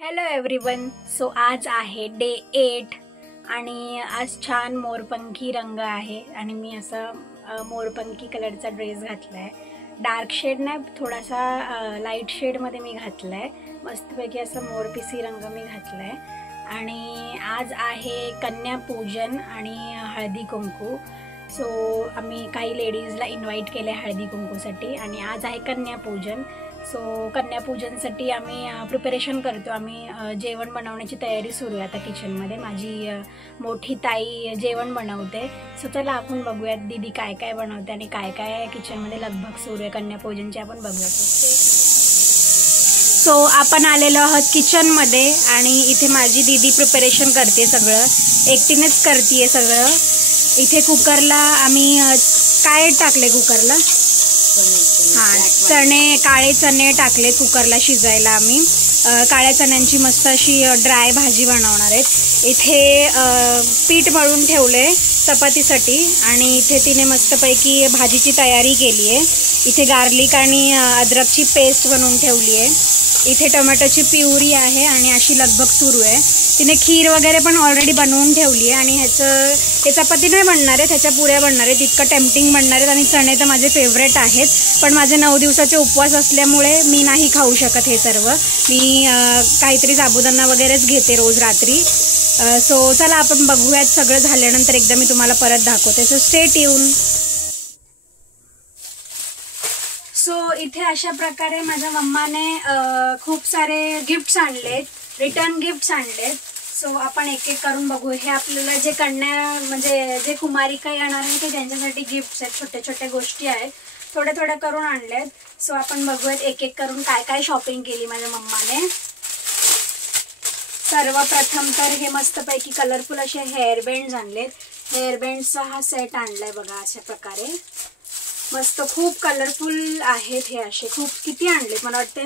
Hello everyone. So आज आहे day 8 आणि आज छान मोरपंखी रंग आहे आणि मी असा मोरपंखी कलरचा ड्रेस घातला आहे. डार्क शेड नाही, थोडासा लाईट शेडमध्ये मी घातला आहे. मस्तपैकी असं मोरपिसी रंग मी घातला आहे आणि आज आहे कन्यापूजन आणि हळदी कुंकू. सो आम्ही काही लेडीजला इन्व्हाइट केले हळदी कुंकूसाठी आणि आज आहे कन्यापूजन. सो कन्यापूजनसाठी आम्ही प्रिपरेशन करतो. आम्ही जेवण बनवण्याची तयारी सुरू आहे आता किचनमध्ये. माझी मोठी ताई जेवण बनवते. सो चला आपण बघूयात दीदी काय काय बनवते आणि काय काय किचनमध्ये लगभग सुरू आहे कन्यापूजनची, आपण बघूयात. सो आपण आलेलो आहोत किचनमध्ये आणि इथे माझी दीदी प्रिपरेशन करते. सगळं एकटीनेच करते सगळं. इथे कुकरला आम्ही काय टाकले कुकरला? चणे, काळे चणे टाकले कुकरला शिजायला. आम्ही काळ्या चण्यांची मस्त अशी ड्राय भाजी बनवणार आहेत. इथे पीठ मळून ठेवले चपातीसाठी आणि इथे तिने मस्तपैकी भाजीची तयारी केली आहे. इथे गार्लिक आणि अद्रकची पेस्ट बनवून ठेवली आहे. इथे टोमॅटोची प्युरी आहे आणि अशी लगबग सुरू आहे. तिने खीर वगैरे पण ऑलरेडी बनवून ठेवली आहे आणि हे चपाती नाही बनणार आहे, त्याच्या पुऱ्या बनणार आहेत. इतकं टेम्पटिंग बनणार आहेत आणि चणे तर माझे फेवरेट आहेत, पण माझे 9 दिवसाचे उपवास असल्यामुळे मी नाही खाऊ शकत हे सर्व. मी काहीतरी साबुदाणा वगैरेच घेते रोज रात्री. सो चला आपण बघूयात. सगळं झाल्यानंतर एकदा मी तुम्हाला परत दाखवते. So stay tune. सो इथे अशा प्रकारे माझ्या मम्माने खूप सारे गिफ्ट्स आणलेत, रिटर्न गिफ्ट्स आणलेत. सो आपण एक एक करून बघू. हे आपल्याला जे म्हणजे जे कुमारिका येणार आहे ते त्यांच्यासाठी गिफ्ट्स आहेत. छोट्या छोट्या गोष्टी आहेत, थोड्या थोड्या करून आणल्यात. सो आपण बघूयात एक एक करून काय काय शॉपिंग केली माझ्या मम्माने. सर्वप्रथम तर हे मस्तपैकी कलरफुल असे हेअरबँड्स आणलेत. हेअरबँड्सचा हा सेट आणलाय बघा अशा प्रकारे. मस्त खूप कलरफुल आहेत हे असे. खूप किती आणलेत मला वाटते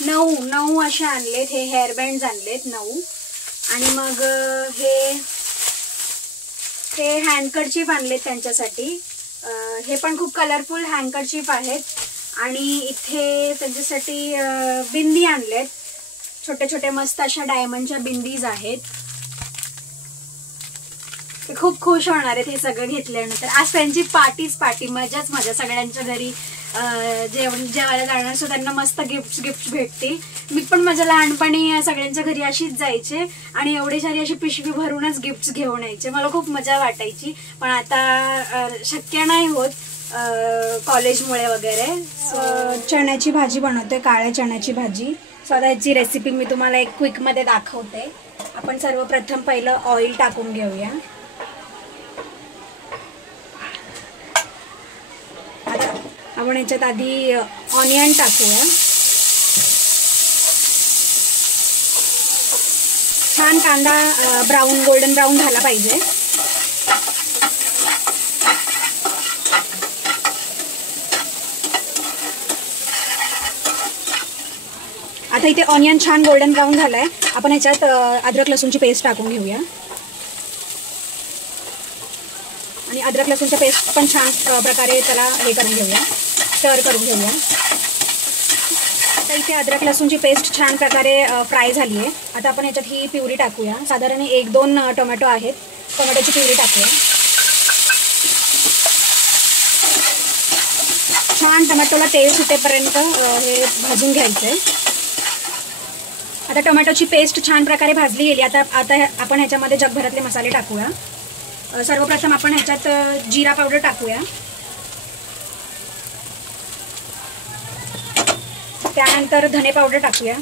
9 असे आणलेत. हे हेअरबँड्स आणलेत 9. आणि मग हे हँडकरचीफ आणलेत त्यांच्यासाठी. हे पण खूप कलरफुल हँडकरचीफ आहेत. आणि इथे त्यांच्यासाठी बिंदी आणलेत. छोटे छोटे मस्त अशा डायमंडच्या बिंदीज आहेत. ते खूप खुश होणार आहेत हे सगळं घेतल्यानंतर. आज त्यांची पार्टी मजाच मजा. सगळ्यांच्या घरी जेवायला जाणार. सो त्यांना मस्त गिफ्ट भेटतील. मी पण माझ्या लहानपणी सगळ्यांच्या घरी अशीच जायचे आणि एवढी सारी अशी पिशवी भरूनच गिफ्ट्स घेऊन यायचे. मला खूप मजा वाटायची, पण आता शक्य नाही होत कॉलेजमुळे वगैरे. सो चण्याची भाजी बनवते, काळ्या चण्याची भाजी. सो आता याची रेसिपी मी तुम्हाला एक क्विकमध्ये दाखवते. आपण सर्वप्रथम पहिलं ऑइल टाकून घेऊया. आपण याच्यात आधी ऑनियन टाकूया. छान कांदा गोल्डन ब्राऊन झाला पाहिजे. आता इथे ऑनियन छान गोल्डन ब्राऊन झालाय. आपण ह्याच्यात अद्रक लसूणची पेस्ट टाकून घेऊया आणि अद्रक लसूणच्या पेस्ट पण छान प्रकारे त्याला हे करून घेऊया, स्टर करून घेऊया. आता इथे अद्रक लसूणची पेस्ट छान प्रकारे फ्राय झाली आहे. आता आपण ह्याच्यात ही प्युरी टाकूया. साधारण 1-2 टोमॅटो आहेत, टोमॅटोची प्युरी टाकूया. छान टोमॅटोला तेल सुटेपर्यंत हे भाजून घ्यायचं आहे. आता टोमॅटोची पेस्ट छान प्रकारे भाजली गेली. आता आपण ह्याच्यामध्ये जगभरातले मसाले टाकूया. सर्वप्रथम आपण ह्याच्यात जिरा पावडर टाकूया. त्यानंतर धने पावडर टाकूया.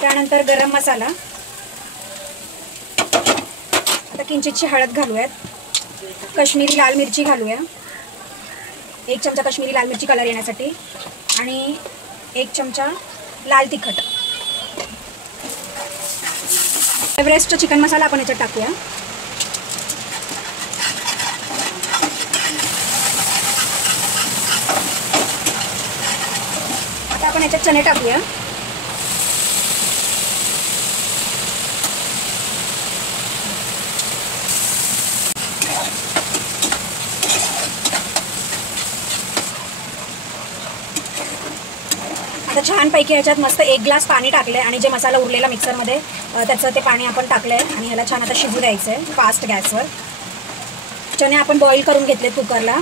त्यानंतर गरम मसाला. आता किंचितची हळद घालूयात. काश्मीरी लाल मिरची घालूया. 1 चमचा काश्मीरी लाल मिरची कलर येण्यासाठी आणि 1 चमचा लाल तिखट. एव्हरेस्ट चिकन मसाला आपण याच्यात टाकूया. आता आपण याच्यात चणे टाकूया. छानपैकी ह्याच्यात मस्त 1 ग्लास पाणी टाकलं आहे आणि जे मसाला उरलेला मिक्सरमध्ये त्याचं ते पाणी आपण टाकलं आहे आणि ह्याला छान आता शिजू द्यायचं आहे फास्ट गॅसवर. चणे आपण बॉईल करून घेतलेत कुकरला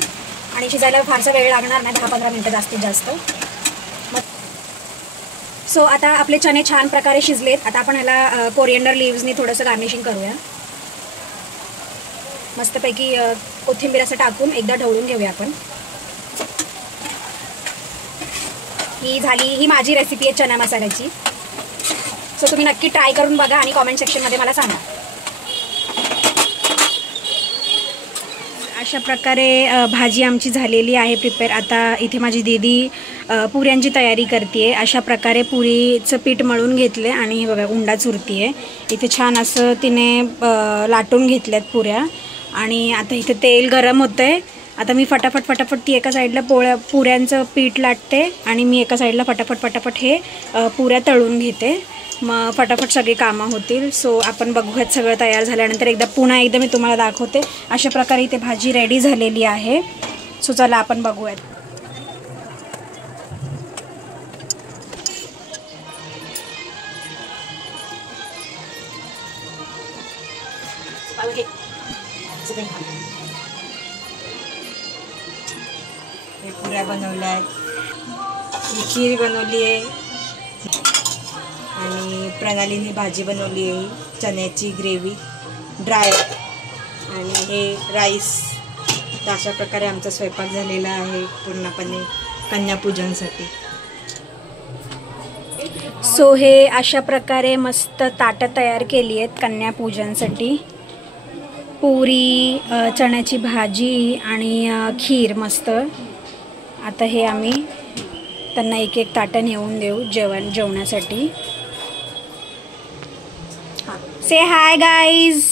आणि शिजायला फारसा वेळ लागणार नाही, 10-15 मिनटं जास्तीत जास्त. सो आता आपले चणे छान प्रकारे शिजलेत. आता आपण ह्याला कोरिएंडर लीव्सनी थोडंसं गार्निशिंग करूया. मस्तपैकी कोथिंबीर असं टाकून एकदा ढवळून घेऊया आपण. ही माझी रेसिपी आहे चना मसाल्याची. सो तुम्ही नक्की ट्राय करून बघा आणि कॉमेंट सेक्शनमध्ये मला सांगा. अशा प्रकारे भाजी आमची झालेली आहे प्रिपेअर. आता इथे माझी दीदी पुऱ्यांची तयारी करते आहे. अशा प्रकारे पुरीचं पीठ मळून घेतले आणि हे बघा उंडा चुरती आहे. इथे छान असं तिने लाटून घेतल्यात पुऱ्या आणि आता इथे तेल गरम होतं आहे. आता मी फटाफट ती एका साईडला पुऱ्यांचं पीठ लाटते आणि मी एका साईडला फटाफट हे पुऱ्या तळून घेते. मग फटाफट सगळी कामं होतील. सो आपण बघूयात सगळं तयार झाल्यानंतर पुन्हा एकदा मी तुम्हाला दाखवते. अशा प्रकारे इथे भाजी रेडी झालेली आहे. सो चला आपण बघूयात. पुऱ्या बनवल्या, खीर बनवली आहे आणि प्रणालीने भाजी बनवली आहे, चण्याची ग्रेव्ही ड्राय आणि हे राईस. अशा प्रकारे आमचा स्वयंपाक झालेला आहे पूर्णपणे कन्यापूजनसाठी. सो हे अशा प्रकारे मस्त ताटं तयार केली आहेत कन्यापूजनसाठी. पुरी, चण्याची भाजी आणि खीर मस्त. आता हे आम्ही त्यांना एक ताटं नेऊन देऊ जेवणासाठी. से हाय गाइस.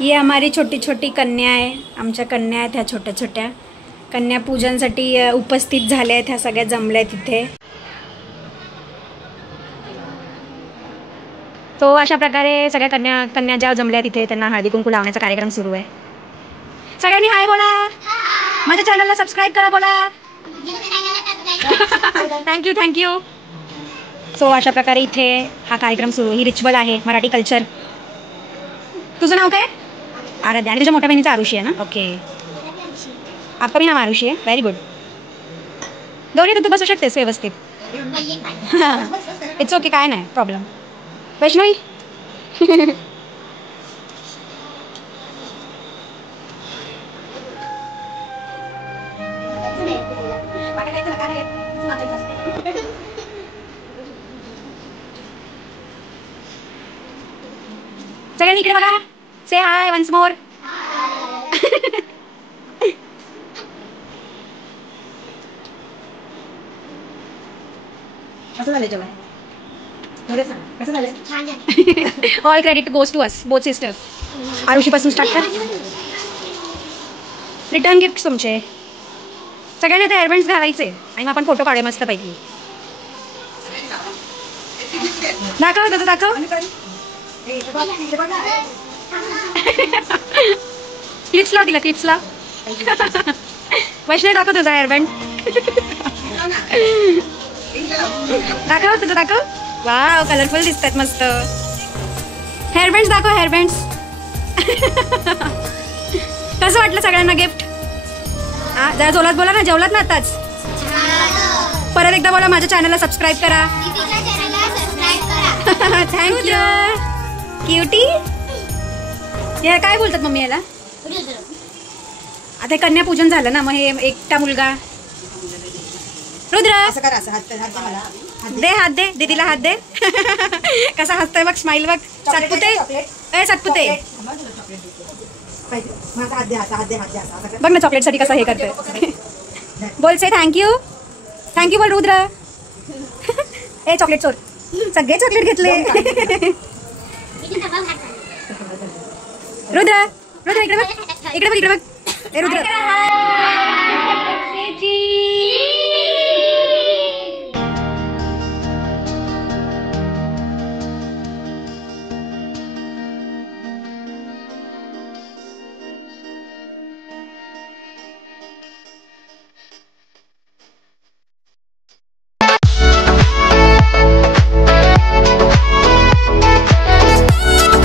ये हमारी छोटी छोटी कन्या आहे. आमच्या कन्या आहेत ह्या छोट्या छोट्या. कन्यापूजनसाठी उपस्थित झाल्या आहेत ह्या सगळ्या जमल्या तिथे. तो अशा प्रकारे सगळ्या कन्या ज्या जमल्या तिथे त्यांना हळदी कुंकू लावण्याचा कार्यक्रम सुरू आहे. सगळ्यांनी हाय बोला. माझ्या चॅनलला सबस्क्राईब करा बोला. थँक्यू. सो अशा प्रकारे इथे हा कार्यक्रम सुरू. ही रिच्युअल आहे मराठी कल्चर. तुझं नाव काय? आराध्या. आणि तुझ्या मोठ्या बहिणीचं आरुषी आहे ना? ओके. आपका भी नाम आरुषी आहे. Very good. दोन्ही तू बसू शकतेस व्यवस्थित. इट्स ओके, काय नाही प्रॉब्लेम. वैष्णवी सगळ्यांनी इकडे बघा. Say hi once more. कसं झालं जेवण? कसं झालं? All credit goes to us both sisters. आरुषीपासून स्टार्ट कर. रिटर्न गिफ्ट तुमचे सगळ्यांनी ते हेअरबँड्स घालायचे आणि मग आपण फोटो काढूया मस्त पैकी. दाखव दादा दाखव. क्लिप्स लाव तिला क्लिप्स लाव. वैष्णवी दाखव तुझा हेअरबँड. दाखव तुझं दाखव. वाव कलरफुल दिसतात मस्त. हेअरबँड्स दाखव हेअरबँड्स. कसं वाटलं सगळ्यांना गिफ्ट? हा जरा जोरात बोला ना. जेवलात ना आताच? परत एकदा बोला माझ्या चॅनलला सबस्क्राईब करा. Thank you cutie. हे काय बोलतात मम्मी याला? आता कन्यापूजन झालं ना, मग हे एकटा मुलगा रुद्र असं कर. असं हात मला दे. हात दे दीदीला. हात दे. कसा हसतोय बघ. स्माइल बघ. सातपुते ए सातपुते बघ ना चॉकलेटसाठी कसं हे करतोय. बोल से थँक्यू. थँक्यू बोल रुद्र. ए चॉकलेट चोर. सगळे चॉकलेट घेतले. रुद्र रुद्र इकडे बघ. इकडे बघ. ए रुद्र